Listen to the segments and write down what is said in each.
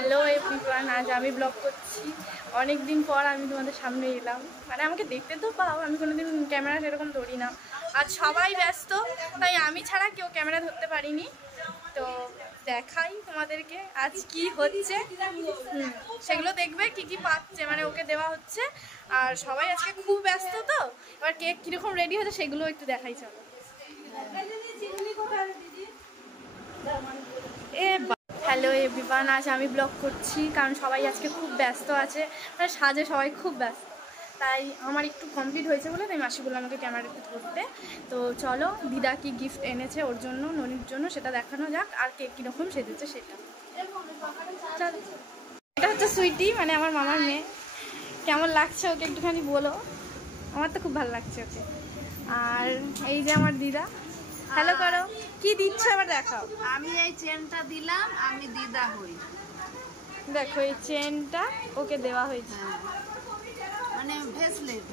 Hello everyone, আজ আমি blog করছি। অনেক দিন পর আমি তোমাদের সামনে এলাম। মানে আমাকে দেখতে তো পাও, আমি কোনোদিন ক্যামেরা সেরকম ধরি না। আজ সবাই ব্যস্ত, তাই আমি ছাড়া কেউ ক্যামেরা ধরতে পারিনি। তো দেখাই তোমাদেরকে আজ কি হচ্ছে, সেগুলো দেখবে কি কি পাচ্ছে, মানে ওকে দেওয়া হচ্ছে। আর সবাই আজকে খুব ব্যস্ত, তো এবার কেক কীরকম রেডি হচ্ছে সেগুলো একটু দেখাই। চলো। হ্যালো এভরিওয়ান, আজ আমি ব্লগ করছি কারণ সবাই আজকে খুব ব্যস্ত আছে, মানে সাজে সবাই খুব ব্যস্ত। তাই আমার একটু কমপ্লিট হয়েছে বলে তাই মাসি বললো আমাকে ক্যামেরাতে ধরতে। তো চলো, দিদা কি গিফট এনেছে ওর জন্য, ননির জন্য, সেটা দেখানো যাক। আর কেক কীরকম সেজেছে সেটা। চলো, এটা হচ্ছে সুইটি, মানে আমার মামার মেয়ে। কেমন লাগছে ওকে একটুখানি বলো। আমার তো খুব ভালো লাগছে ওকে। আর এই যে আমার দিদা, হ্যালো করো। কি দিচ্ছ আবার দেখাও। আমি এই চেনটা দিলাম, আমি দিদা হই। দেখো এই চেনটা ওকে দেওয়া হয়েছে, মানে ব্রেসলেট।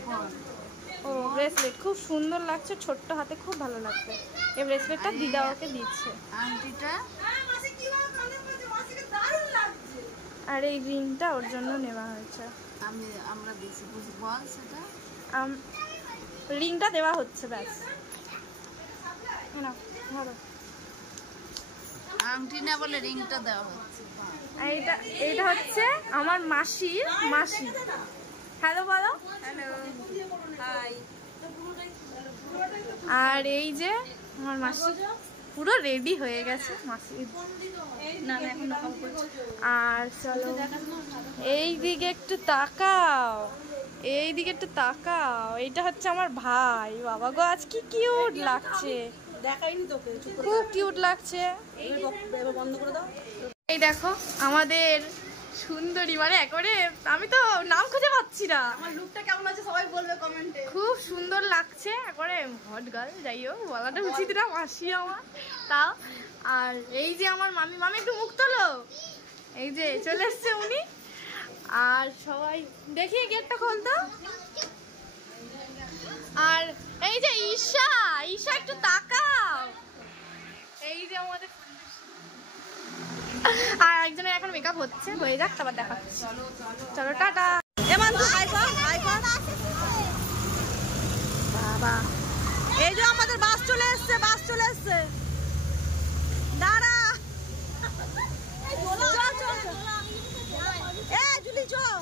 ও ব্রেসলেট, খুব সুন্দর লাগছে, ছোট্ট হাতে খুব ভালো লাগছে। এই ব্রেসলেটটা দিদা ওকে দিচ্ছে। আংটিটা আর এই রিংটা ওর জন্য নেওয়া হয়েছে। আমরা দিছি, বল সেটা। রিংটা দেওয়া হচ্ছে, ব্যাস। আংটি না বলে রিংটা দেওয়া হচ্ছে। এইটা হচ্ছে আমার মাসির মাসি। হ্যালো বলো। Hello, high. আর এই যে আমার মাসি পুরো রেডি হয়ে গেছে মাসি। আর চলো এই দিকে একটু তাকাও, এই দিকে একটু তাকাও। এইটা হচ্ছে আমার ভাই। বাবা গো, আজ কি কিউট লাগছে, দেখাইনি তোকে, খুব কিউট লাগছে। বন্ধ করে দাও। এই দেখো আমাদের সুন্দরী, মানে একেবারে আমি তো নাম খুঁজে পাচ্ছি না। আমার লুকটা কেমন আছে সবাই বলবে কমেন্টে। খুব সুন্দর লাগছে, একেবারে হট গার্ল। যাই হোক, বলাটা উচিত না, মাসি আমার তাও। আর এই যে আমার মামি, মামি একটু মুখ তোলো। এই যে চলে এসছে উনি। আর সবাই দেখি গেটটা খুলতো। আর এই যে ঈশা, ঈশা একটু তাকাও। এই যে আমাদের, আর একজনের এখন মেকআপ হচ্ছে, হয়ে যাক তারপর দেখা। চলো টাটা। বাবা, এই যে আমাদের বাস চলে এসছে, বাস চলে এসছে। দাঁড়া, জুলি চলো।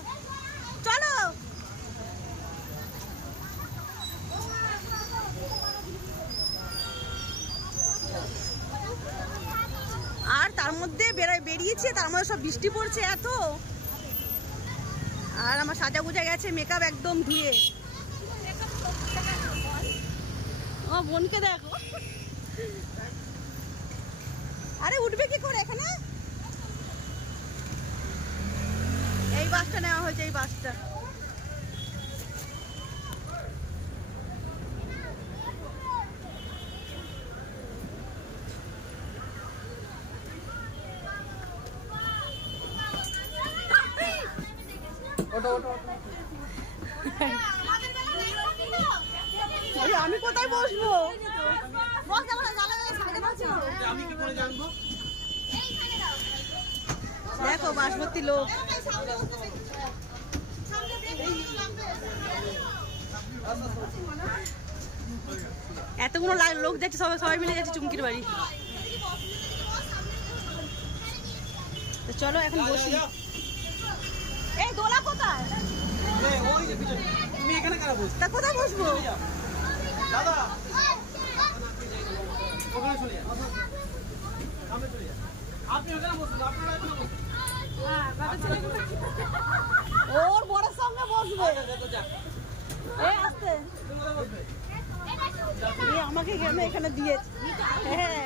আর তার মধ্যে বেরিয়েছে, তার মধ্যে সব বৃষ্টি পড়ছে এত। আর আমার সাজা গুজা গেছে, মেকআপ একদম ধুয়ে। ও বোনকে দেখো, আরে উঠবে কি করে এখানে। এই বাসটা নেওয়া হয়েছে, এই বাসটা। আমি কোথায় বসবো? দেখো বাসভর্তি লোক। এতগুলো লোক যাচ্ছে, সবাই মিলে যাচ্ছে চুমকির বাড়ি। চলো এখন বসি। এই দোলা কোথায়? তা কোথায় বসবো? ওর বড়ের সঙ্গে বসবে। আমাকে এখানে দিয়েছে। হ্যাঁ,